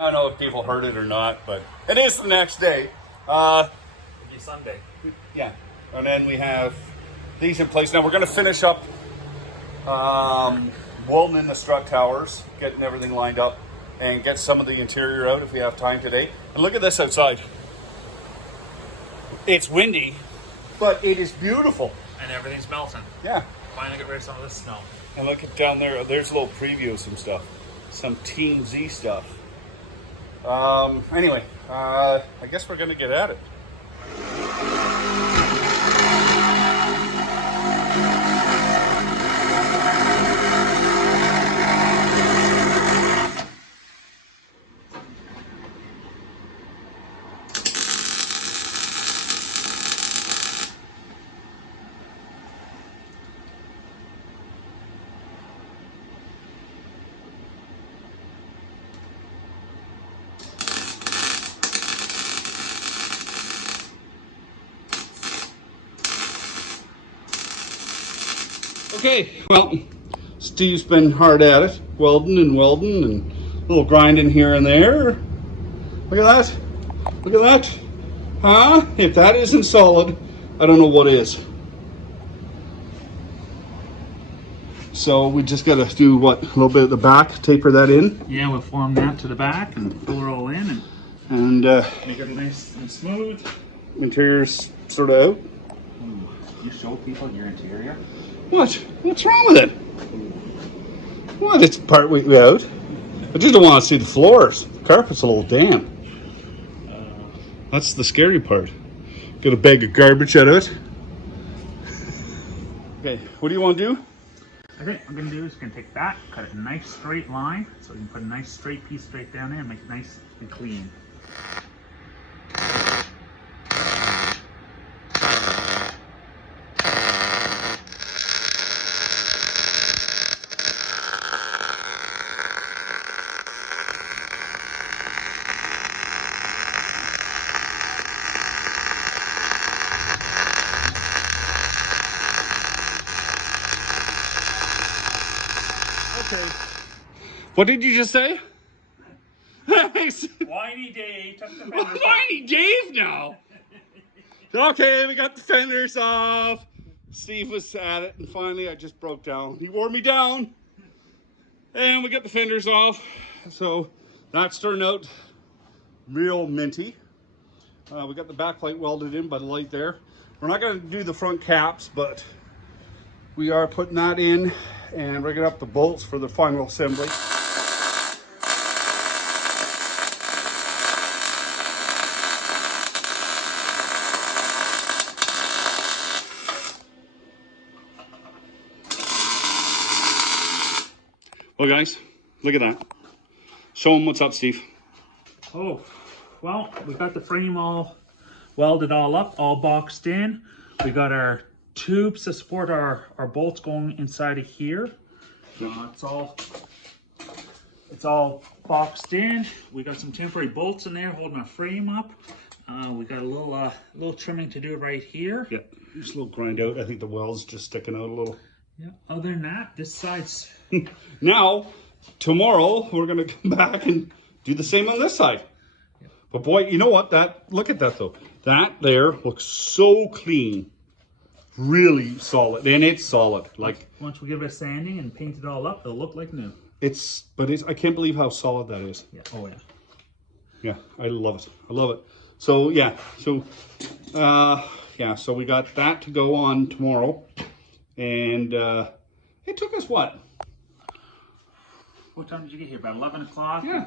I don't know if people heard it or not, but it is the next day. It'll be Sunday. Yeah, and then we have these in place. Now we're going to finish up welding in the strut towers, getting everything lined up, and get some of the interior out if we have time today. And look at this outside. It's windy, but it is beautiful. And everything's melting. Yeah. Finally get rid of some of this snow. And look at down there. There's a little preview of some stuff. Some Team Z stuff. Anyway, I guess we're going to get at it. Okay, well, Steve's been hard at it, welding and a little grinding here and there. Look at that. Look at that. Huh? If that isn't solid, I don't know what is. So we just got to do what? A little bit at the back, taper that in. Yeah, we'll form that to the back and pull it all in and make it nice and smooth. Interior's sort of out. Ooh, you show people your interior? What? What's wrong with it? What? It's part way out. I just don't want to see the floors. The carpet's a little damp. That's the scary part. Got a bag of garbage out of it. Okay, what do you want to do? Okay, what I'm going to do is I'm going to take that, cut it a nice straight line, so we can put a nice straight piece straight down there and make it nice and clean. What did you just say? Whiny Dave took the fenders off. Whiny Dave now. Okay, we got the fenders off. Steve was at it, and finally I just broke down. He wore me down. And we got the fenders off. So that's turned out real minty. We got the backlight welded in by the light there. We're not going to do the front caps, but we are putting that in and rigging up the bolts for the final assembly. Well, guys, look at that. Show them what's up, Steve. Oh, well, we got the frame all welded all up, all boxed in. We got our tubes to support our bolts going inside of here. It's all boxed in. We got some temporary bolts in there holding our frame up. We got a little trimming to do right here. Yeah, just a little grind out. I think the well's just sticking out a little. Yeah. Other than that, this side's. Now, tomorrow we're gonna come back and do the same on this side. Yeah. But boy, you know what? Look at that though. That there looks so clean, really solid, and it's solid. Like once we give it a sanding and paint it all up, it'll look like new. I can't believe how solid that is. Yeah. Oh yeah. Yeah, I love it. I love it. So yeah, so we got that to go on tomorrow, and it took us what? What time did you get here? About 11 o'clock? Yeah.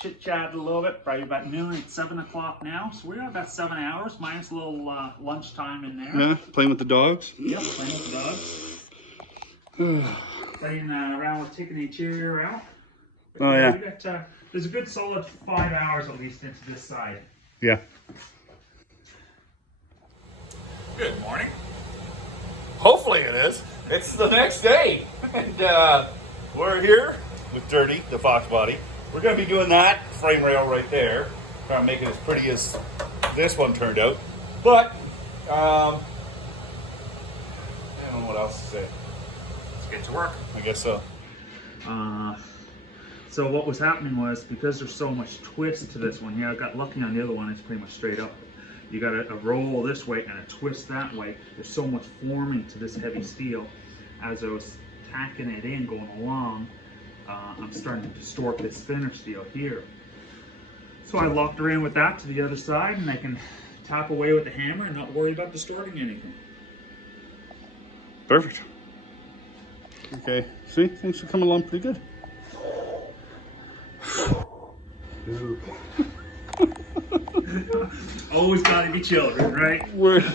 Chit-chat a little bit, probably about noon. It's 7 o'clock now, so we're at about 7 hours, minus a little lunch time in there. Yeah, playing with the dogs. Yep, playing with the dogs. Playing around with taking the interior out. But, oh yeah. We got, there's a good solid 5 hours at least into this side. Yeah. Good morning. Hopefully it is. It's the next day, and we're here with Dirty, the Foxbody. We're going to be doing that frame rail right there. Trying to make it as pretty as this one turned out. But, I don't know what else to say. Let's get to work. I guess so. So what was happening was, because there's so much twist to this one, yeah, I got lucky on the other one, it's pretty much straight up. You got a roll this way and a twist that way. There's so much forming to this heavy steel. As I was tacking it in going along, I'm starting to distort this spinner steel here. So I locked her in with that to the other side, and I can tap away with the hammer and not worry about distorting anything. Perfect. Okay, see, things are coming along pretty good. Always gotta be children, right?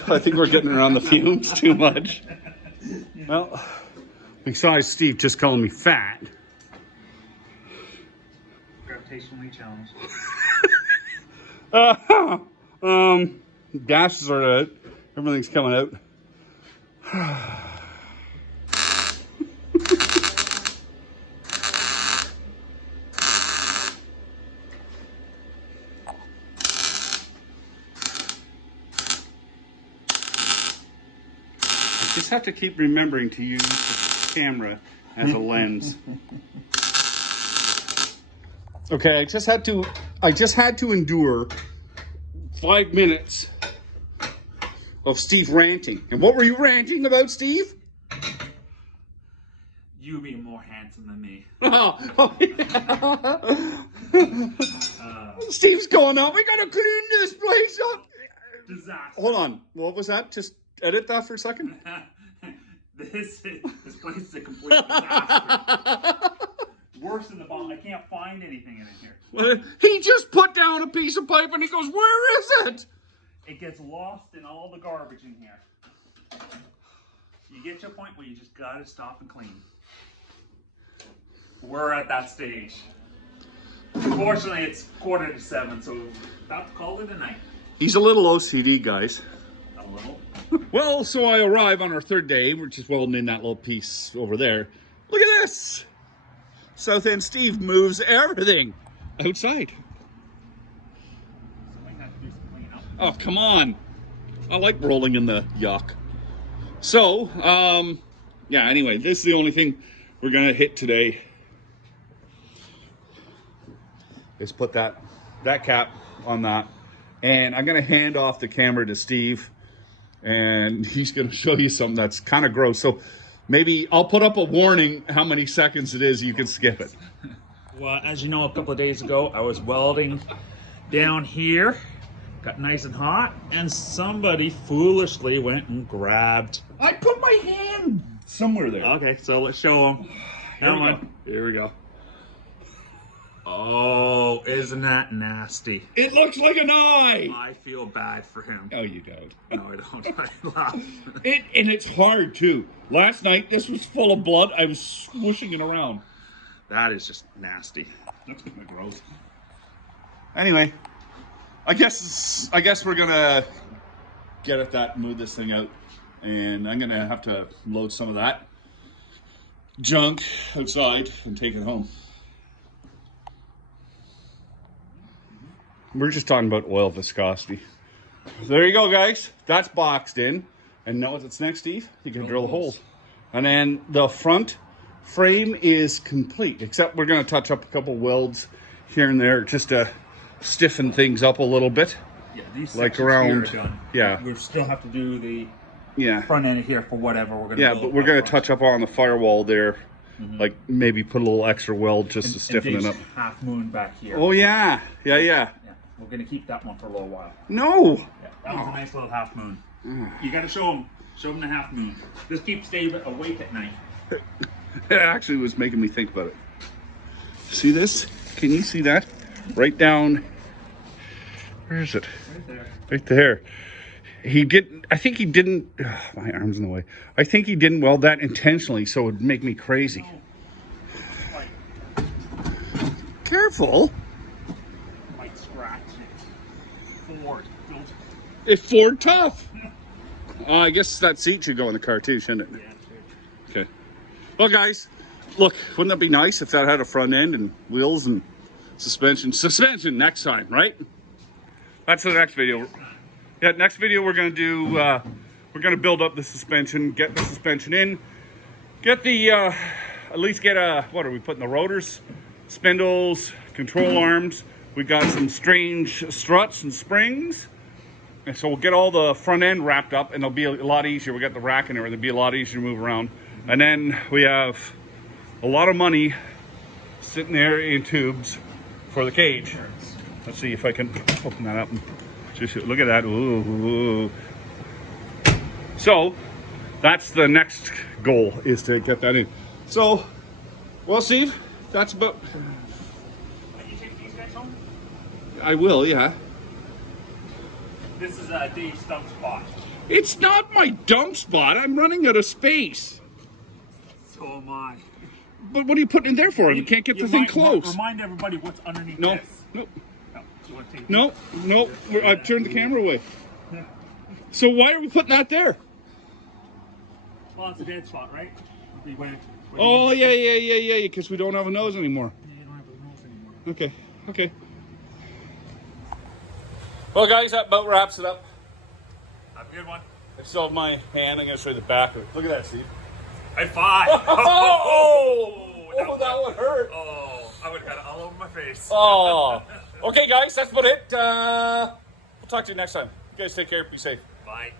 I think we're getting around the fumes too much. Well, besides Steve just calling me fat. Gravitationally challenged. Gases are out. Everything's coming out. I just have to keep remembering to use the camera as a lens. Okay, I just had to endure 5 minutes of Steve ranting. And what were you ranting about, Steve? You being more handsome than me. Oh, yeah. Steve's going out. We gotta clean this place up. Disaster. Hold on. What was that? Just edit that for a second. This place is a complete disaster. Worse than the bomb. I can't find anything in it here. Well, he just put down a piece of pipe and he goes, "Where is it?" It gets lost in all the garbage in here. You get to a point where you just gotta stop and clean. We're at that stage. Unfortunately, it's 6:45, so about to call it a night. He's a little OCD, guys. A little. Well, so I arrive on our third day. We're just welding in that little piece over there. Look at this. South End Steve moves everything outside. So might have to do some cleanup. Oh, come on. I like rolling in the yuck. So, yeah, anyway, this is the only thing we're going to hit today. Is put that cap on that. And I'm going to hand off the camera to Steve. And he's going to show you something that's kind of gross. So maybe I'll put up a warning how many seconds it is. You can skip it. Well, as you know, a couple of days ago, I was welding down here. Got nice and hot. And somebody foolishly went and grabbed. I put my hand somewhere there. Okay, so let's show them. Come on. Here we go. Oh, isn't that nasty? It looks like an eye. I feel bad for him. No, you don't. No, I don't. I laugh. And it's hard too. Last night, this was full of blood. I was swooshing it around. That is just nasty. That's kind of gross. Anyway, I guess we're gonna get at that, move this thing out, and I'm gonna have to load some of that junk outside and take it home. We're just talking about oil viscosity. There you go, guys. That's boxed in. And now what's next, Steve? You can drill a hole. And then the front frame is complete, except we're going to touch up a couple welds here and there just to stiffen things up a little bit. Yeah, these like around here are done. Yeah. We still have to do the Yeah. front end here for whatever we're going to Yeah, but we're going to touch up on the firewall there. Like maybe put a little extra weld just to stiffen it up. Half moon back here. Oh yeah. Yeah, yeah. We're going to keep that one for a little while. No. Yeah, that was a nice little half moon. You got to show them the half moon. This keeps Dave awake at night. It actually was making me think about it. See this? Can you see that? Right down. Where is it? Right there. Right there. I think he didn't. My arm's in the way. I think he didn't weld that intentionally, so it would make me crazy. No. Careful. Might scratch it. Ford. It's Ford tough. I guess that seat should go in the car too, shouldn't it? Yeah, sure. Okay. Well, guys, look, wouldn't that be nice if that had a front end and wheels and suspension? Suspension next time, right? That's the next video. Yeah, next video we're gonna do. We're gonna build up the suspension, get the suspension in, get the at least get a. What are we putting the rotors spindles, control arms. We got some strange struts and springs. And so we'll get all the front end wrapped up, and it'll be a lot easier. We got the rack in there, it'll be a lot easier to move around. And then we have a lot of money sitting there in tubes for the cage. Let's see if I can open that up and just look at that. Ooh. So that's the next goal, is to get that in. So, well, Steve, that's about. Can you take these guys home? I will, yeah. This is Dave's dump spot. It's not my dump spot. I'm running out of space. So am I. But what are you putting in there for? You can't get the thing close. Remind everybody what's underneath No, this. no, No. You want to take no, no. I've turned the camera away. Yeah. So why are we putting that there? Well, it's a dead spot, right? We went. Oh, yeah, because we don't have a nose anymore. Yeah, you don't have a nose anymore. Okay. Well, guys, that about wraps it up. Have a good one. I still have my hand. I'm going to show you the back of it. Look at that, Steve. High five! Oh, that would hurt. Oh, I would have got it all over my face. Oh. Okay, guys, that's about it. We'll talk to you next time. You guys take care. Be safe. Bye.